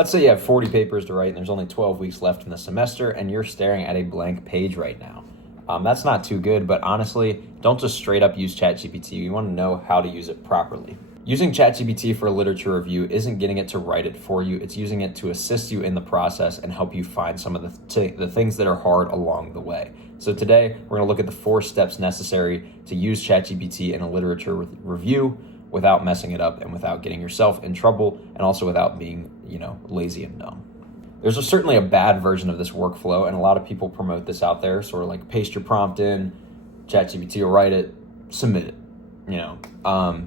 Let's say you have 40 papers to write and there's only 12 weeks left in the semester and you're staring at a blank page right now. That's not too good, but honestly, don't just straight up use ChatGPT. You want to know how to use it properly. Using ChatGPT for a literature review isn't getting it to write it for you. It's using it to assist you in the process and help you find some of the things that are hard along the way. So today, we're going to look at the 4 steps necessary to use ChatGPT in a literature review without messing it up and without getting yourself in trouble, and also without being, lazy and dumb. There's certainly a bad version of this workflow, and a lot of people promote this out there, sort of like paste your prompt in, ChatGPT will write it, submit it.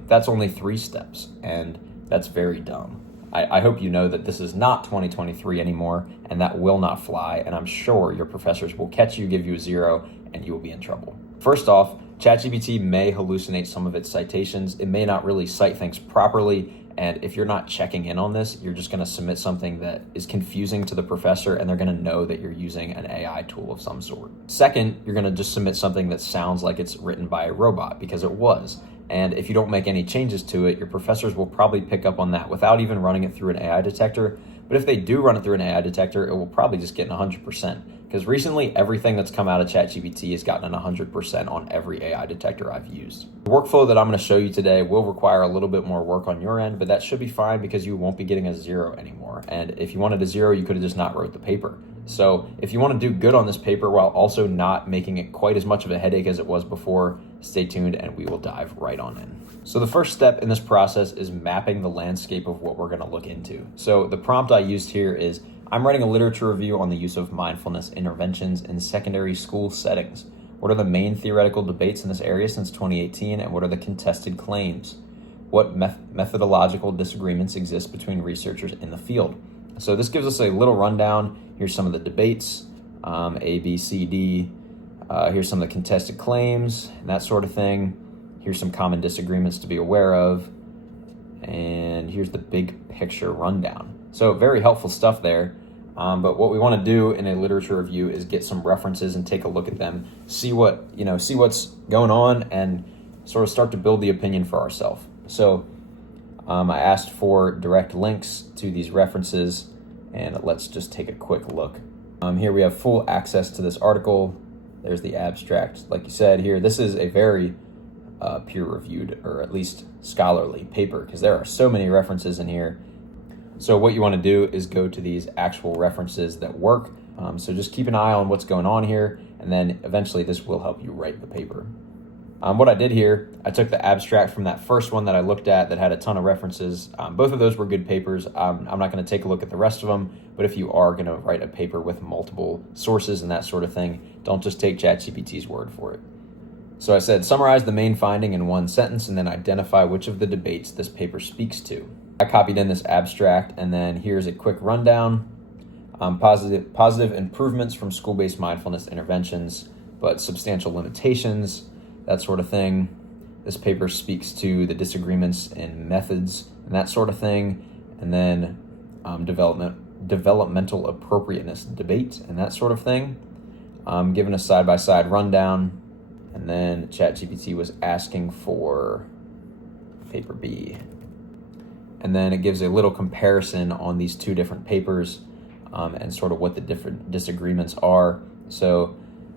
That's only 3 steps, and that's very dumb. I hope you know that this is not 2023 anymore, and that will not fly, and I'm sure your professors will catch you, give you a 0, and you will be in trouble. First off, ChatGPT may hallucinate some of its citations. It may not really cite things properly, and if you're not checking in on this, you're just going to submit something that is confusing to the professor, and they're going to know that you're using an AI tool of some sort. Second, you're going to just submit something that sounds like it's written by a robot, because it was. And if you don't make any changes to it, your professors will probably pick up on that without even running it through an AI detector. But if they do run it through an AI detector, it will probably just get an 100%. Because recently, everything that's come out of ChatGPT has gotten an 100% on every AI detector I've used. The workflow that I'm going to show you today will require a little bit more work on your end, but that should be fine because you won't be getting a 0 anymore. And if you wanted a 0, you could have just not wrote the paper. So if you want to do good on this paper while also not making it quite as much of a headache as it was before, stay tuned and we will dive right on in. So the first step in this process is mapping the landscape of what we're going to look into. So the prompt I used here is, I'm writing a literature review on the use of mindfulness interventions in secondary school settings. What are the main theoretical debates in this area since 2018, and what are the contested claims? What methodological disagreements exist between researchers in the field? So this gives us a little rundown. Here's some of the debates, A, B, C, D. Here's some of the contested claims and that sort of thing. Here's some common disagreements to be aware of. And here's the big picture rundown. So very helpful stuff there. But what we want to do in a literature review is get some references and take a look at them, see what's going on, and sort of start to build the opinion for ourselves. So I asked for direct links to these references, and let's just take a quick look. Here we have full access to this article. There's the abstract. Like you said here, this is a very peer-reviewed, or at least scholarly paper, because there are so many references in here. So what you want to do is go to these actual references that work. So just keep an eye on what's going on here, and then eventually this will help you write the paper. What I did here, I took the abstract from that first one that I looked at that had a ton of references. Both of those were good papers. I'm not going to take a look at the rest of them, but if you are going to write a paper with multiple sources and that sort of thing, don't just take ChatGPT's word for it. So I said, summarize the main finding in 1 sentence and then identify which of the debates this paper speaks to. I copied in this abstract, and then here's a quick rundown. Positive improvements from school-based mindfulness interventions, but substantial limitations, that sort of thing. This paper speaks to the disagreements in methods and that sort of thing. And then developmental appropriateness debate and that sort of thing. Given a side-by-side rundown. And then ChatGPT was asking for paper B. And then it gives a little comparison on these 2 different papers and sort of what the different disagreements are. So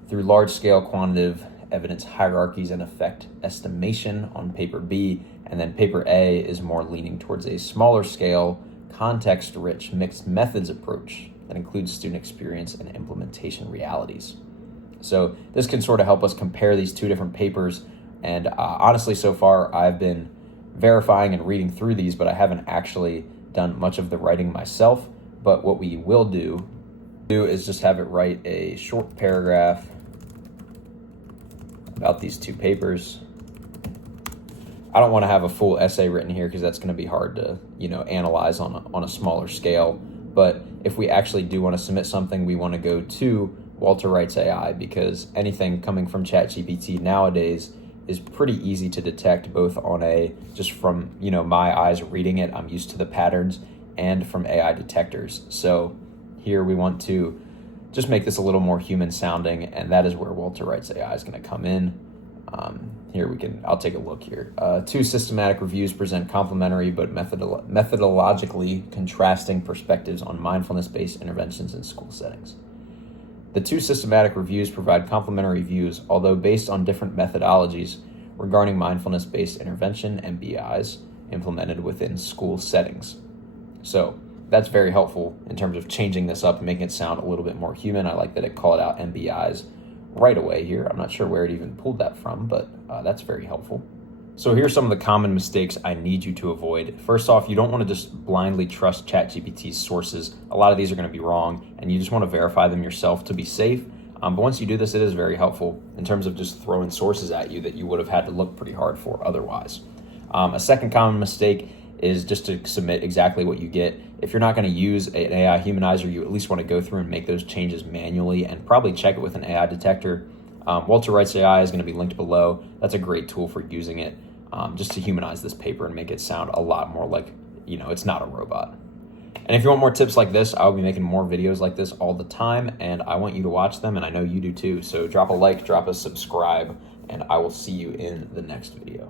through large-scale quantitative evidence hierarchies and effect estimation on paper B, and then paper A is more leaning towards a smaller scale, context-rich mixed methods approach that includes student experience and implementation realities. So this can sort of help us compare these 2 different papers, and honestly, so far I've been verifying and reading through these, but I haven't actually done much of the writing myself. But what we will do is just have it write a short paragraph about these 2 papers. I don't want to have a full essay written here because that's going to be hard to, analyze on a smaller scale. But if we actually do want to submit something, we want to go to Walter Wright's AI, because anything coming from ChatGPT nowadays is pretty easy to detect, both on just from, my eyes reading it, I'm used to the patterns, and from AI detectors. So here we want to just make this a little more human sounding, and that is where Walter Wright's AI is going to come in. I'll take a look here. 2 systematic reviews present complementary but methodologically contrasting perspectives on mindfulness-based interventions in school settings. The 2 systematic reviews provide complementary views, although based on different methodologies regarding mindfulness-based intervention, MBIs, implemented within school settings. So that's very helpful in terms of changing this up and making it sound a little bit more human. I like that it called out MBIs right away here. I'm not sure where it even pulled that from, but that's very helpful. So here's some of the common mistakes I need you to avoid. First off, you don't want to just blindly trust ChatGPT's sources. A lot of these are going to be wrong, and you just want to verify them yourself to be safe. But once you do this, it is very helpful in terms of just throwing sources at you that you would have had to look pretty hard for otherwise. A second common mistake is just to submit exactly what you get. If you're not going to use an AI humanizer, you at least want to go through and make those changes manually and probably check it with an AI detector. Walter Wright's AI is going to be linked below. That's a great tool for using it just to humanize this paper and make it sound a lot more like, it's not a robot. And if you want more tips like this, I'll be making more videos like this all the time, and I want you to watch them, and I know you do too. So drop a like, drop a subscribe, and I will see you in the next video.